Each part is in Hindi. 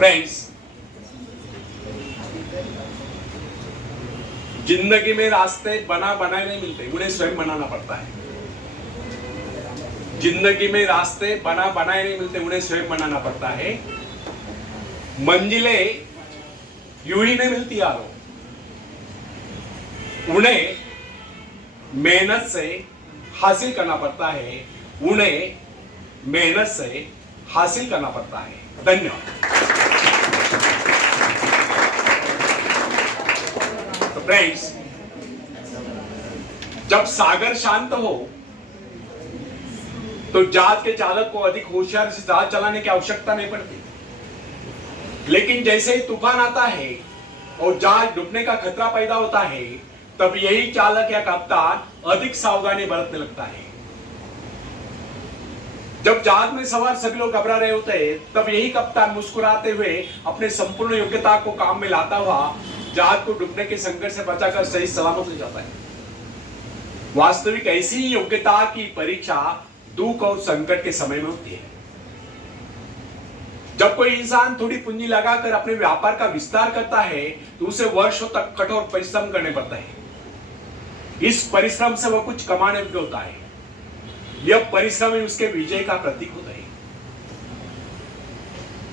फ्रेंड्स, जिंदगी में रास्ते बनाए नहीं मिलते, उन्हें स्वयं बनाना पड़ता है। जिंदगी में रास्ते बनाए नहीं मिलते, उन्हें स्वयं बनाना पड़ता है। मंजिलें यूं ही नहीं मिलती यारो, उन्हें मेहनत से हासिल करना पड़ता है। उन्हें मेहनत से हासिल करना पड़ता है। धन्यवाद। तो फ्रेंड्स, जब सागर शांत हो तो जहाज के चालक को अधिक होशियार से जहाज चलाने की आवश्यकता नहीं पड़ती। लेकिन जैसे ही तूफान आता है और जहाज डूबने का खतरा पैदा होता है, तब यही चालक या कप्तान अधिक सावधानी बरतने लगता है। जब जहाज में सवार सभी लोग घबरा रहे होते हैं, तब यही कप्तान मुस्कुराते हुए अपने संपूर्ण योग्यता को काम में लाता हुआ जहाज को डूबने के संकट से बचाकर सही सलामत ले जाता है। वास्तविक ऐसी योग्यता की परीक्षा दुख और संकट के समय में होती है। जब कोई इंसान थोड़ी पूंजी लगाकर अपने व्यापार का विस्तार करता है, तो उसे वर्षों तक कठोर परिश्रम करने पड़ता है। इस परिश्रम से वह कुछ कमाने योग्य होता है। यह परिश्रम ही उसके विजय का प्रतीक होता है।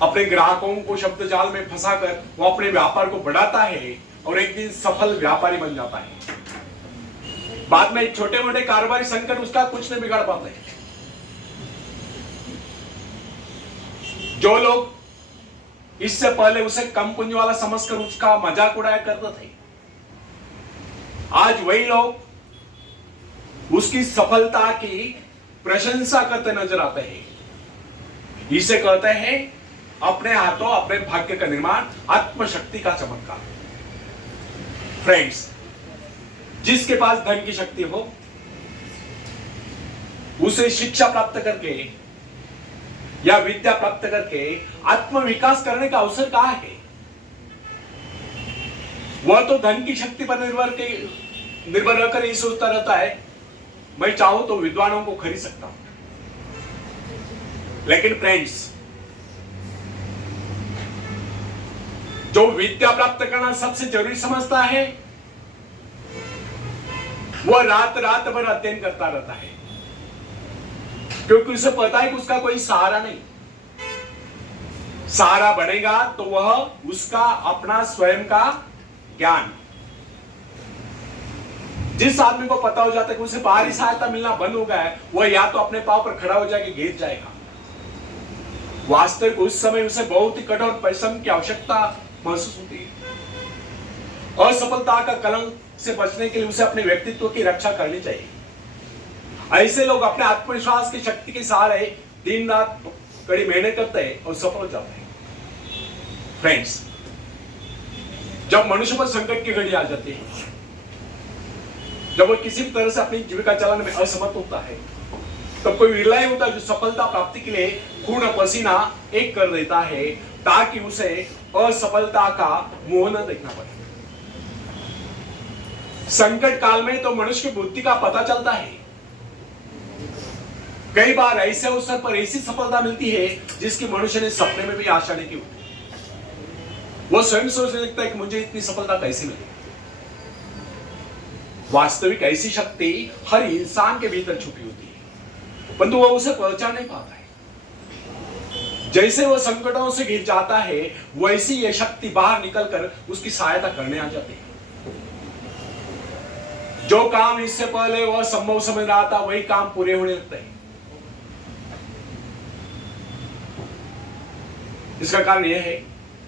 अपने ग्राहकों को शब्द जाल में फंसाकर वो अपने व्यापार को बढ़ाता है और एक दिन सफल व्यापारी बन जाता है। बाद में छोटे मोटे कारोबारी संकट उसका कुछ नहीं बिगाड़ पाते। जो लोग इससे पहले उसे कम पूंजी वाला समझकर उसका मजाक उड़ाया करते थे, आज वही लोग उसकी सफलता की प्रशंसा करते नजर आते हैं। इसे कहते हैं अपने हाथों अपने भाग्य का निर्माण, आत्मशक्ति का चमत्कार। फ्रेंड्स, जिसके पास धन की शक्ति हो, उसे शिक्षा प्राप्त करके या विद्या प्राप्त करके आत्म विकास करने का अवसर कहां है? वह तो धन की शक्ति पर निर्भर रहकर यही सोचता रहता है, मैं चाहूं तो विद्वानों को खरीद सकता हूं। लेकिन फ्रेंड्स, जो विद्या प्राप्त करना सबसे जरूरी समझता है, वह रात भर अध्ययन करता रहता है, क्योंकि उसे पता है कि उसका कोई सहारा नहीं। सहारा बनेगा तो वह उसका अपना स्वयं का ज्ञान। जिस आदमी को पता हो जाता है कि उसे बाहरी सहायता मिलना बंद हो गया है, वह या तो अपने पांव पर खड़ा हो जाके गिर जाएगा। वास्तविक उस समय उसे बहुत ही कठोर परिश्रम की आवश्यकता महसूस होती है। असफलता का कलंक से बचने के लिए उसे अपने व्यक्तित्व की रक्षा करनी चाहिए। ऐसे लोग अपने आत्मविश्वास की शक्ति के सहारे दिन रात कड़ी मेहनत करते हैं और सफल हो जाते हैं। फ्रेंड्स, जब मनुष्य पर संकट की घड़ी आ जाती है, जब वो किसी भी तरह से अपनी जीविका चलाने में असमर्थ होता है, तब कोई विरला होता है जो सफलता प्राप्ति के लिए खून पसीना एक कर देता है, ताकि उसे असफलता का मुंह न देखना पड़े। संकट काल में तो मनुष्य की बुद्धि का पता चलता है। कई बार ऐसे अवसर पर ऐसी सफलता मिलती है जिसकी मनुष्य ने सपने में भी आशा नहीं की होती। वो स्वयं सोचने लगता है कि मुझे इतनी सफलता कैसे मिली। वास्तविक ऐसी शक्ति हर इंसान के भीतर छुपी होती है, परंतु वह उसे पहचान नहीं पाता है। जैसे वह संकटों से घिर जाता है, वैसी यह शक्ति बाहर निकलकर उसकी सहायता करने आ जाती है। जो काम इससे पहले वह संभव समझ रहा था, वही काम पूरे होने लगते हैं। इसका कारण यह है,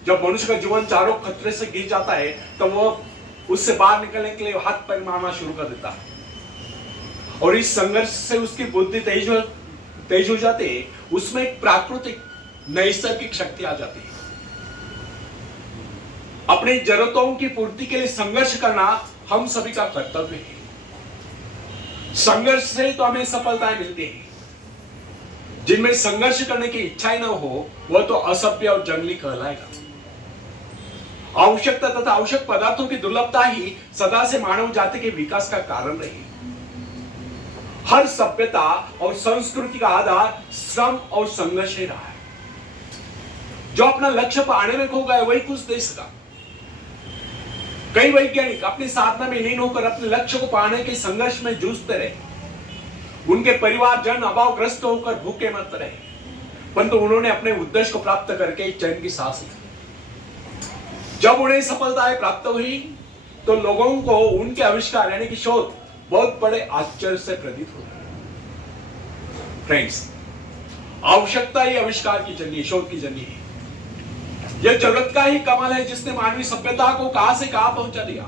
जब मनुष्य का जीवन चारों खतरे से घिर जाता है, तब वह उससे बाहर निकलने के लिए हाथ पैर मारना शुरू कर देता है। और इस संघर्ष से उसकी बुद्धि तेज हो जाती है। उसमें एक प्राकृतिक नैसर्गिक शक्ति आ जाती है। अपनी जरूरतों की पूर्ति के लिए संघर्ष करना हम सभी का कर्तव्य है। संघर्ष से तो हमें सफलताएं मिलती है। जिनमें संघर्ष करने की इच्छा ही न हो, वह तो असभ्य और जंगली कहलाएगा। आवश्यकता तथा आवश्यक पदार्थों की दुर्लभता ही सदा से मानव जाति के विकास का कारण रही। हर सभ्यता और संस्कृति का आधार श्रम और संघर्ष ही रहा है। जो अपना लक्ष्य पाने में खो गया वही कुछ दे सका। कई वैज्ञानिक अपनी साधना में लीन होकर अपने लक्ष्य को पाने के संघर्ष में जूझते रहे। उनके परिवारजन अभावग्रस्त होकर भूखे मरते रहे, परंतु उन्होंने अपने उद्देश्य को प्राप्त करके चैन की सांस ली। जब उन्हें सफलताएं प्राप्त हुई तो लोगों को उनके आविष्कार यानी कि शोध बहुत बड़े आश्चर्य से प्रतीत हुए। फ्रेंड्स, आवश्यकता ही आविष्कार की जर्नी, शोध की जर्नी है। यह जरूरत का ही कमाल है जिसने मानवीय सभ्यता को कहां से कहां पहुंचा दिया।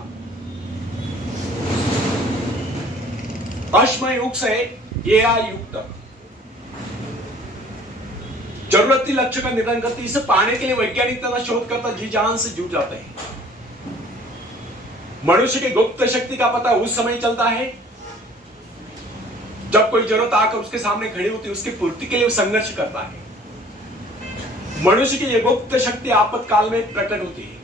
अश्मय युग से एआई युग तक जरूरती लक्ष्य का निर्धारण करती, इसे पाने के लिए वैज्ञानिक तथा शोधकर्ता जी जान से जुट जाते हैं। मनुष्य की गुप्त शक्ति का पता उस समय चलता है जब कोई जरूरत आकर उसके सामने खड़ी होती है, उसकी पूर्ति के लिए संघर्ष करता है। मनुष्य की यह गुप्त शक्ति आपातकाल में प्रकट होती है।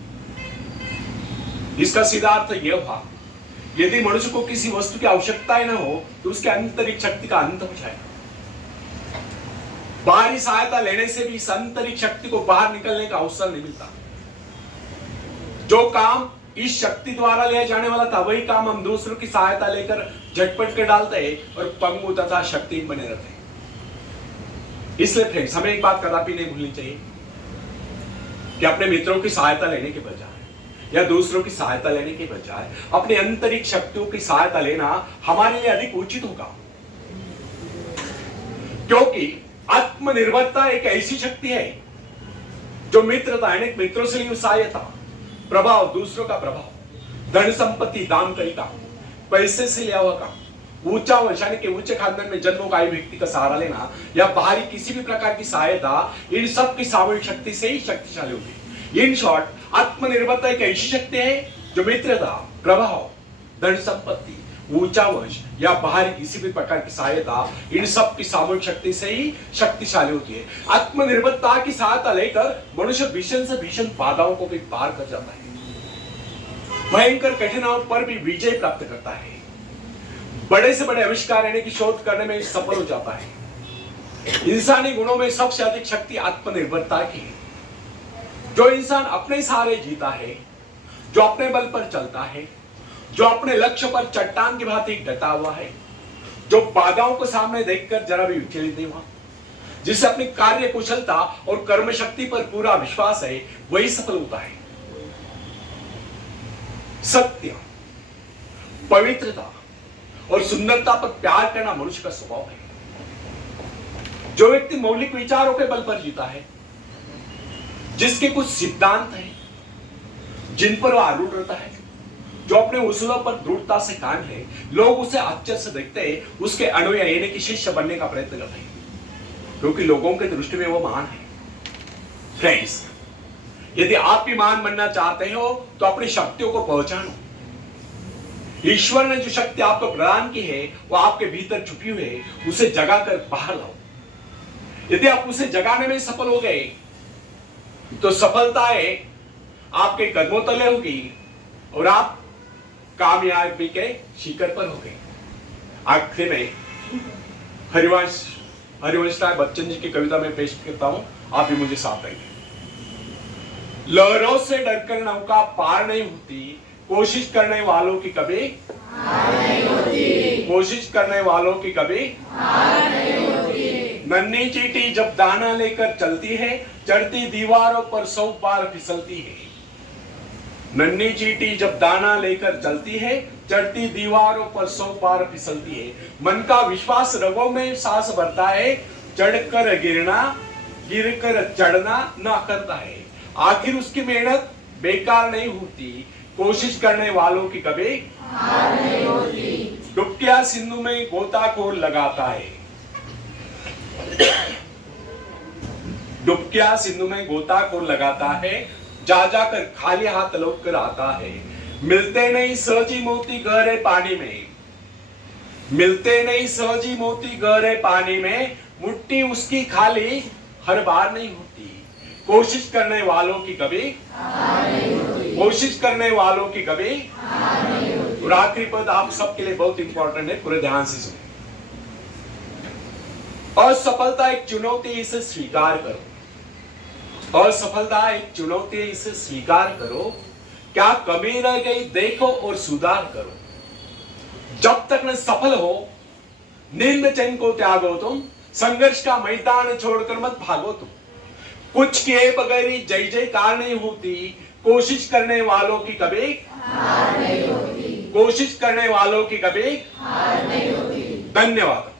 इसका सीधा अर्थ यह हुआ, यदि मनुष्य को किसी वस्तु की आवश्यकता न हो तो उसके आंतरिक शक्ति का अंत हो जाएगा। बाहरी सहायता लेने से भी इस आंतरिक शक्ति को बाहर निकलने का अवसर नहीं मिलता। जो काम इस शक्ति द्वारा लिया जाने वाला था वही काम हम दूसरों की सहायता लेकर झटपट कर डालते हैं और पंगु तथा शक्तिहीन बने रहते हैं। इसलिए फ्रेंड्स, हमें एक बात कदापि नहीं भूलनी चाहिए कि अपने मित्रों की सहायता लेने के बजाय या दूसरों की सहायता लेने के बजाय अपनी आंतरिक शक्तियों की सहायता लेना हमारे लिए अधिक उचित होगा। क्योंकि आत्मनिर्भरता एक ऐसी शक्ति है जो मित्रता यानी मित्रों से ली सहायता, प्रभाव, दूसरों का प्रभाव, धन संपत्ति, दान कई काम, पैसे से लिया हुआ काम, ऊंचा वंश यानी कि ऊंचे खानदान में जन्मों का व्यक्ति का सहारा लेना या बाहरी किसी भी प्रकार की सहायता, इन सब की सामूहिक शक्ति से ही शक्तिशाली होगी। इन शॉर्ट, आत्मनिर्भरता एक ऐसी शक्ति है जो मित्रता, प्रभाव, धन संपत्ति, ऊंचा वंश या बाहरी किसी भी प्रकार की सहायता, इन सब की सामूहिक शक्ति से ही शक्तिशाली होती है। आत्मनिर्भरता की सहायता लेकर मनुष्य भीषण से भीषण बाधाओं को भी पार कर जाता है, भयंकर कठिनाइयों पर भी विजय प्राप्त करता है, बड़े से बड़े आविष्कार यानी कि शोध करने में सफल हो जाता है। इंसानी गुणों में सबसे अधिक शक्ति आत्मनिर्भरता की है। जो इंसान अपने सहारे जीता है, जो अपने बल पर चलता है, जो अपने लक्ष्य पर चट्टान की भांति डटा हुआ है, जो बाधाओं को सामने देखकर जरा भी विचलित नहीं हुआ, जिसे अपनी कार्य कुशलता और कर्म शक्ति पर पूरा विश्वास है, वही सफल होता है। सत्य, पवित्रता और सुंदरता पर प्यार करना मनुष्य का स्वभाव है। जो व्यक्ति मौलिक विचारों के बल पर जीता है, जिसके कुछ सिद्धांत हैं जिन पर वह आरूढ़ रहता है, जो अपने उसूलों पर दृढ़ता से कायम है, लोग उसे आश्चर्य से देखते हैं, उसके अनुयायी यानी कि शिष्य बनने का प्रयत्न करते हैं, क्योंकि लोगों की दृष्टि में वो महान है। फ्रेंड्स, यदि आप भी महान बनना चाहते हो तो अपनी शक्तियों को पहचानो। ईश्वर ने जो शक्ति आपको प्रदान की है वो आपके भीतर छुपी हुई है, उसे जगाकर बाहर लाओ। यदि आप उसे जगाने में सफल हो गए तो सफलताएं आपके कदमों तले होगी और आप कामयाबी के शिखर पर हो गए। आखिर में हरिवंश राय बच्चन जी की कविता में पेश करता हूं, आप भी मुझे साथ आइए। लहरों से डरकर नौका पार नहीं होती, कोशिश करने वालों की कभी हार नहीं होती, कोशिश करने वालों की कभी हार नहीं होती। नन्ही चींटी जब दाना लेकर चलती है, चढ़ती दीवारों पर 100 बार फिसलती है। नन्ही चींटी जब दाना लेकर चलती है, चढ़ती दीवारों पर 100 बार फिसलती है। मन का विश्वास रगों में सांस भरता है, चढ़कर गिरना, गिरकर चढ़ना ना करता है। आखिर उसकी मेहनत बेकार नहीं होती, कोशिश करने वालों की कभी हार नहीं होती। डुबकिया सिंधु में गोताखोर लगाता है, डुबकिया सिंधु में गोताखोर लगाता है, जा जाकर खाली हाथ लौट कर आता है। मिलते नहीं सहजी मोती गहरे पानी में, मिलते नहीं सहजी मोती गहरे पानी में, मुट्ठी उसकी खाली हर बार नहीं होती। कोशिश करने वालों की कभी हार नहीं होती, कोशिश करने वालों की कभी हार नहीं होती। और आखिरी पद आप सबके लिए बहुत इंपॉर्टेंट है, पूरे ध्यान से सुनिए। असफलता एक चुनौती, इसे स्वीकार करो। असफलता एक चुनौती है, इसे स्वीकार करो। क्या कमी रह गई देखो और सुधार करो। जब तक न सफल हो, नींद चैन को त्यागो तुम, संघर्ष का मैदान छोड़कर मत भागो तुम। कुछ किए बगैर ही जय जयकार नहीं होती, कोशिश करने वालों की कभी हार नहीं होती। कोशिश करने वालों की कभी हार नहीं होती। धन्यवाद।